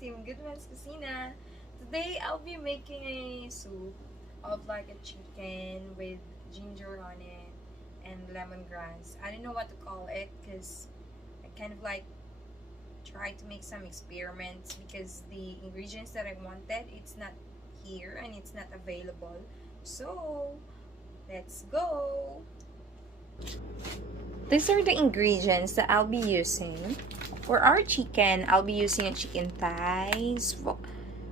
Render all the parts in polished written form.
Team Goodman's Cucina. Today I'll be making a soup of like a chicken with ginger on it and lemongrass. I don't know what to call it because I kind of like try to make some experiments because the ingredients that I wanted, it's not here and it's not available. So let's go. These are the ingredients that I'll be using. For our chicken, I'll be using a chicken thighs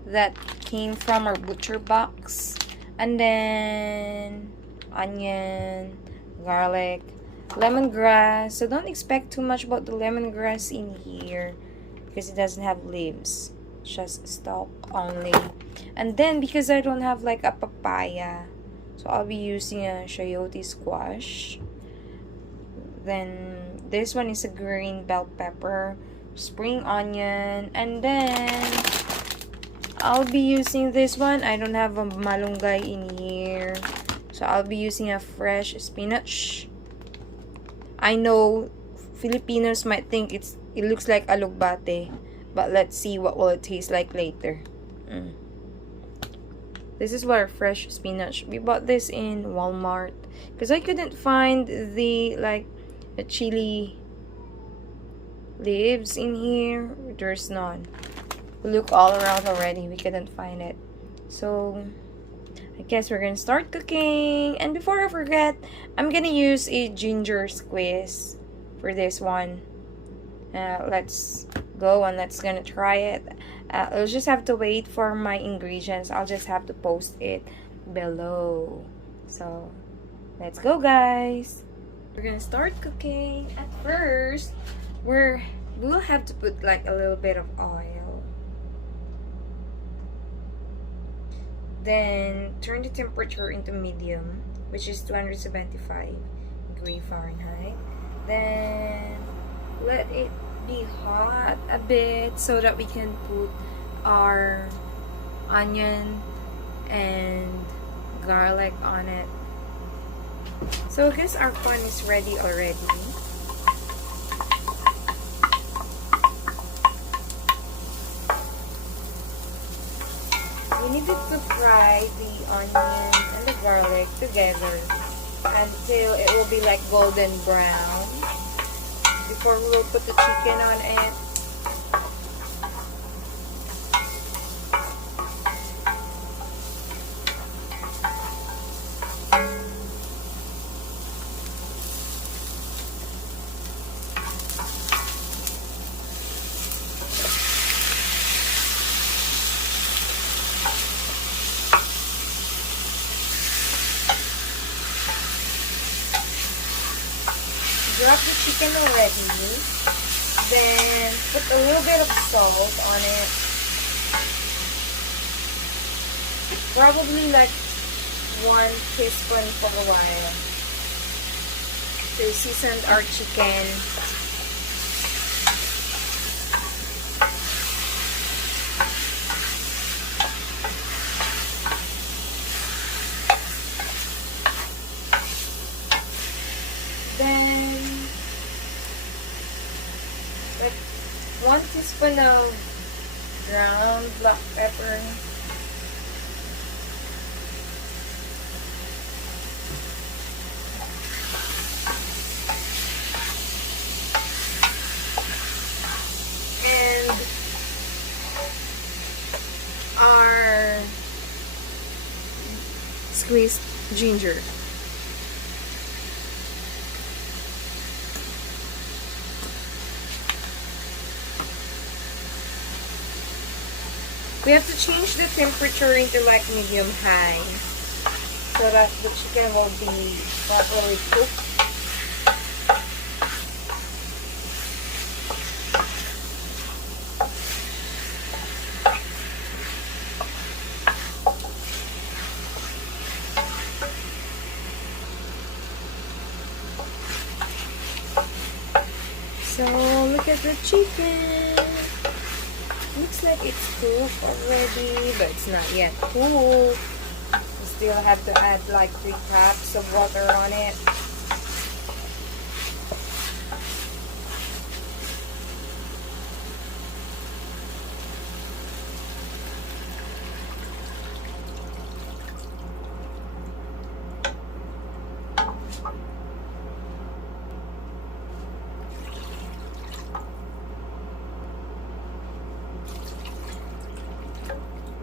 that came from our butcher box. And then onion, garlic, lemongrass. So don't expect too much about the lemongrass in here because it doesn't have leaves. Just stalk only. And then because I don't have like a papaya, so I'll be using a chayote squash. Then this one is a green bell pepper, spring onion, and then I'll be using this one. I don't have a malunggay in here, so I'll be using a fresh spinach. I know Filipinos might think it looks like alugbate, but let's see what will it taste like later. This is our fresh spinach. We bought this in Walmart because I couldn't find the chili leaves in here. There's none. We look all around already. We couldn't find it. So I guess we're gonna start cooking. And before I forget, I'm gonna use a ginger squeeze for this one. Let's go and let's gonna try it. I'll just have to wait for my ingredients. I'll just have to post it below. So let's go, guys. We're gonna start cooking. At first, we'll have to put like a little bit of oil. Then turn the temperature into medium, which is 275 degree Fahrenheit. Then let it be hot a bit so that we can put our onion and garlic on it. So I guess our pan is ready already. We needed to fry the onion and the garlic together until it will be like golden brown before we will put the chicken on it. Drop the chicken already, then put a little bit of salt on it, probably like 1 teaspoon for a while to season our chicken. Then 1 teaspoon of ground black pepper. And our squeezed ginger. We have to change the temperature into like medium high so that the chicken will be properly cooked. So look at the chicken. Looks like it's cooked already, but it's not yet cooked. We still have to add like 3 cups of water on it.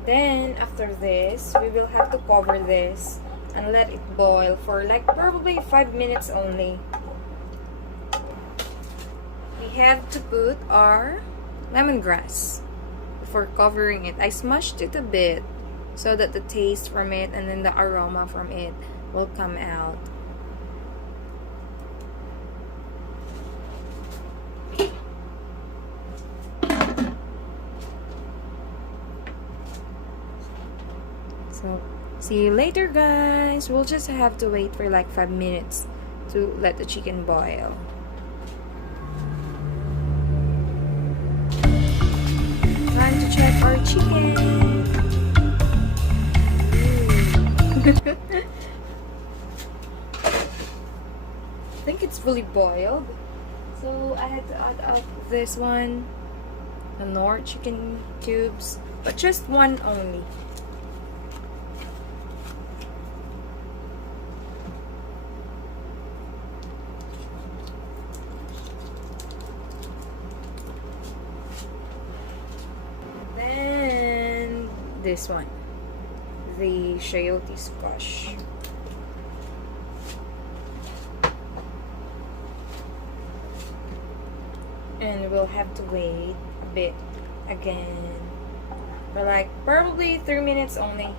Then after this, we will have to cover this and let it boil for like probably 5 minutes only. We have to put our lemongrass before covering it. I smushed it a bit so that the taste from it and then the aroma from it will come out. So, see you later, guys. We'll just have to wait for like 5 minutes to let the chicken boil. Time to check our chicken. I think it's fully boiled. So I had to add up this one, the Knorr chicken cubes, but just one only. Then this one, the chayote squash. And we'll have to wait a bit again for like probably 3 minutes only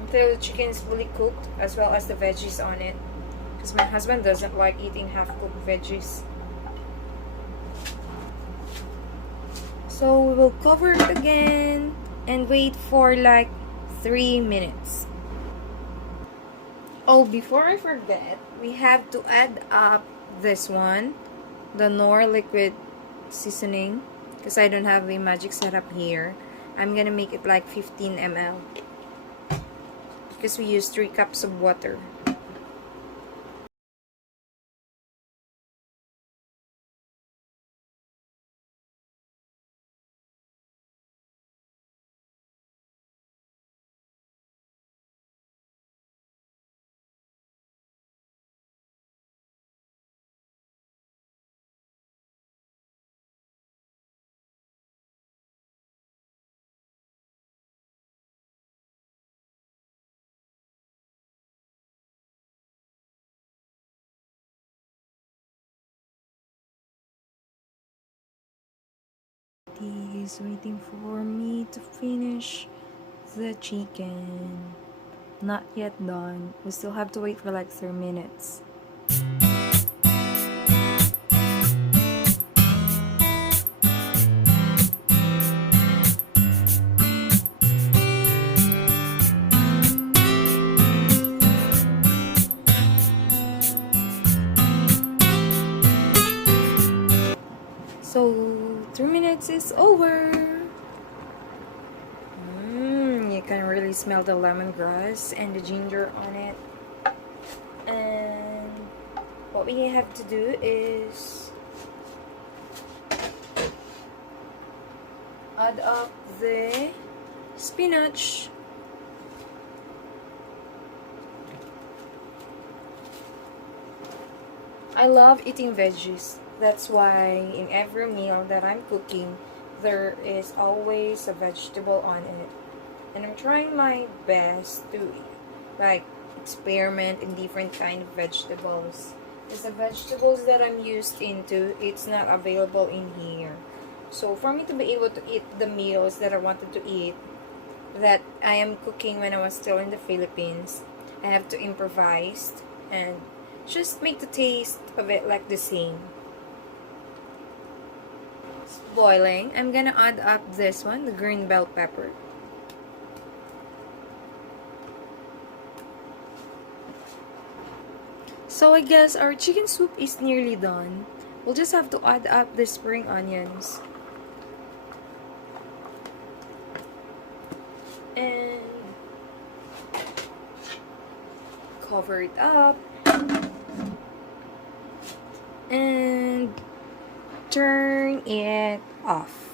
until the chicken is fully cooked, as well as the veggies on it, because my husband doesn't like eating half-cooked veggies. So we will cover it again and wait for like 3 minutes. Oh, before I forget, we have to add up this one, the Knorr liquid seasoning, because I don't have a magic setup here. I'm gonna make it like 15 ml because we use 3 cups of water. He's waiting for me to finish the chicken. Not yet done. We still have to wait for like 3 minutes. So 3 minutes is over. You can really smell the lemongrass and the ginger on it. And what we have to do is add up the spinach. I love eating veggies. That's why in every meal that I'm cooking, there is always a vegetable on it. And I'm trying my best to like experiment in different kind of vegetables. Because the vegetables that I'm used into, it's not available in here. So for me to be able to eat the meals that I wanted to eat, that I am cooking when I was still in the Philippines, I have to improvise and just make the taste of it like the same. It's boiling. I'm gonna add up this one, the green bell pepper. So I guess our chicken soup is nearly done. We'll just have to add up the spring onions. And cover it up. And turn it off.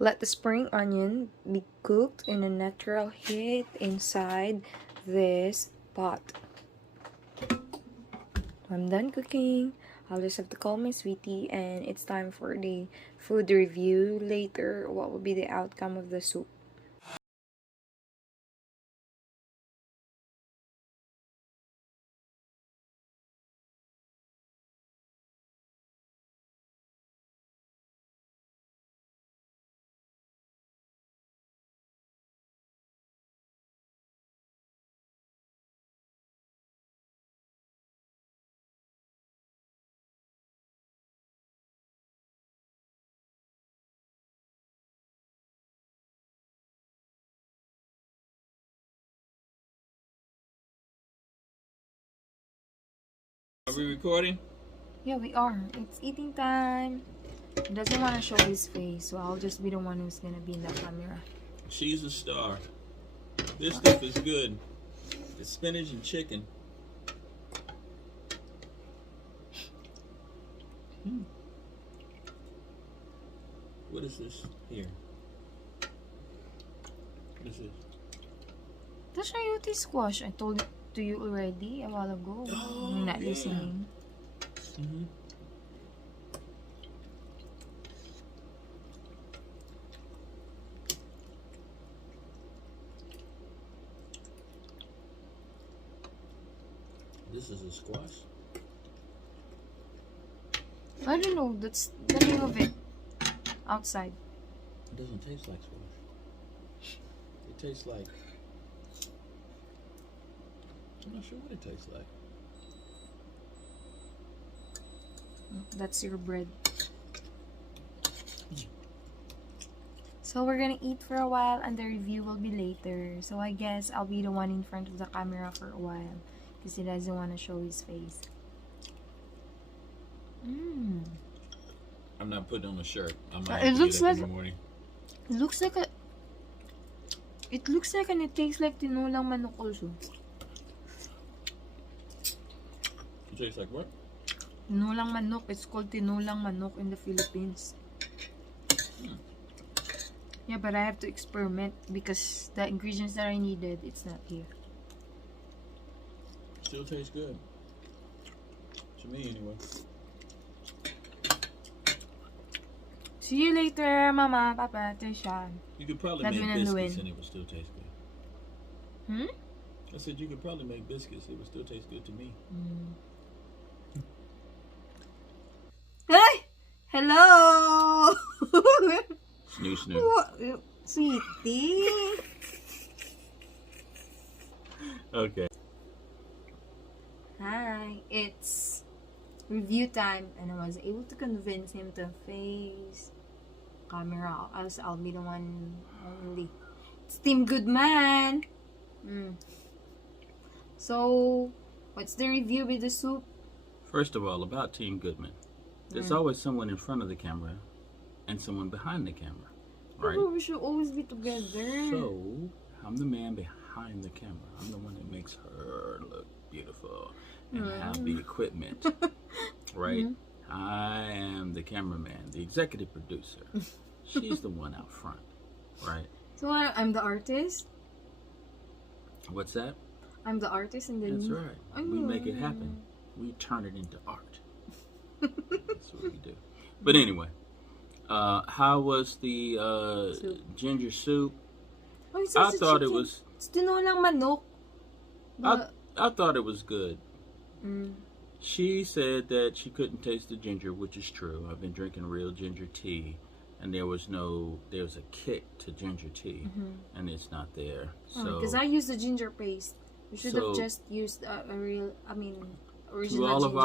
Let the spring onion be cooked in a natural heat inside this pot. I'm done cooking. I'll just have to call my sweetie, and it's time for the food review later. What will be the outcome of the soup? Are we recording? Yeah, we are. It's eating time. He doesn't want to show his face, so I'll just be the one who's gonna be in the camera. She's a star. This stuff is good. It's spinach and chicken. What is this here? What is this? The chayote squash, I told it to you already a while ago. Oh, You're not yeah. listening. Mm-hmm. This is a squash. I don't know, that's the name of it. Outside. It doesn't taste like squash. It tastes like... I'm not sure what it tastes like. That's your bread. So we're gonna eat for a while and the review will be later. So I guess I'll be the one in front of the camera for a while because he doesn't want to show his face. I'm not putting on a shirt. I might It have to looks get up like- in the morning. It looks like and it tastes like Tinolang Manok also. It tastes like what? Tinolang Manok. It's called Tinolang Manok in the Philippines. Yeah, but I have to experiment because the ingredients that I needed, it's not here. Still tastes good. To me, anyway. See you later, Mama, Papa, Tisha. You could probably Edwin make and biscuits Lewin. and it would still taste good. I said you could probably make biscuits. It would still taste good to me. Hey! Hello! Snoo snoo. What? Sweetie! Okay. Hi, it's review time, and I was able to convince him to face camera, else I'll be the one only. It's Team Goodman. So, what's the review with the soup? First of all, about Team Goodman. There's always someone in front of the camera and someone behind the camera, right? Oh, we should always be together. So, I'm the man behind the camera. I'm the one that makes her look beautiful and have the equipment, right? I am the cameraman, the executive producer. She's the one out front, right? So I'm the artist. What's that? I'm the artist, and then That's right. We make it happen. We turn it into art. That's what we do. But anyway, how was the ginger soup? Oh, it's I also thought it chicken. was. It's Tinolang Manok. I thought it was good. She said that she couldn't taste the ginger, which is true. I've been drinking real ginger tea, and there was a kick to ginger tea, and it's not there. So because I used the ginger paste. We should have just used original to all ginger.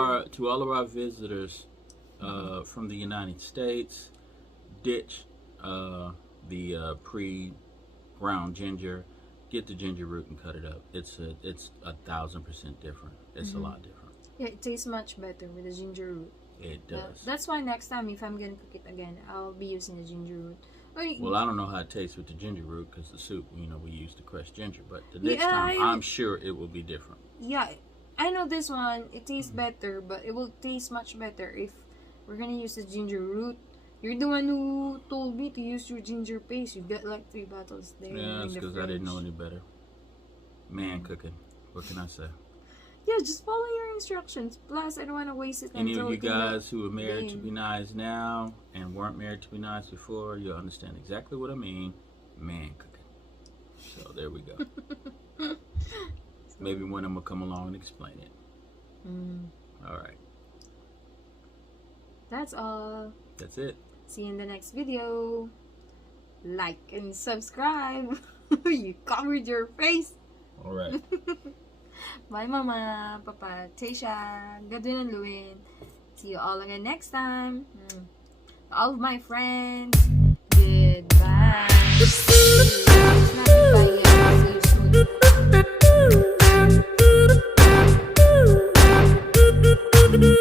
of our visitors from the United States, ditch the pre-ground ginger. Get the ginger root and cut it up. It's 1,000% different. It's a lot different. Yeah, it tastes much better with the ginger root. It does. That's why next time, if I'm gonna cook it again, I'll be using the ginger root. Well, I don't know how it tastes with the ginger root because the soup, we use the crushed ginger. But the next time, I'm sure it will be different. Yeah, I know this one, it tastes better, but it will taste much better if we're gonna use the ginger root. You're the one who told me to use your ginger paste. You've got like 3 bottles there. Yeah, in it's the because I didn't know fridge. any better. Man cooking. What can I say? Yeah, just follow your instructions. Plus, I don't want to waste it. Any until of you we can guys who are married to game. be nice now and weren't married to be nice before, you'll understand exactly what I mean. Man cooking. So there we go. Maybe one of them will come along and explain it. All right. That's all. That's it. See you in the next video. Like and subscribe. You covered your face. All right. Bye, Mama, Papa, Tasha, Godwin and Luwin. See you all again next time. All of my friends, goodbye. See you soon.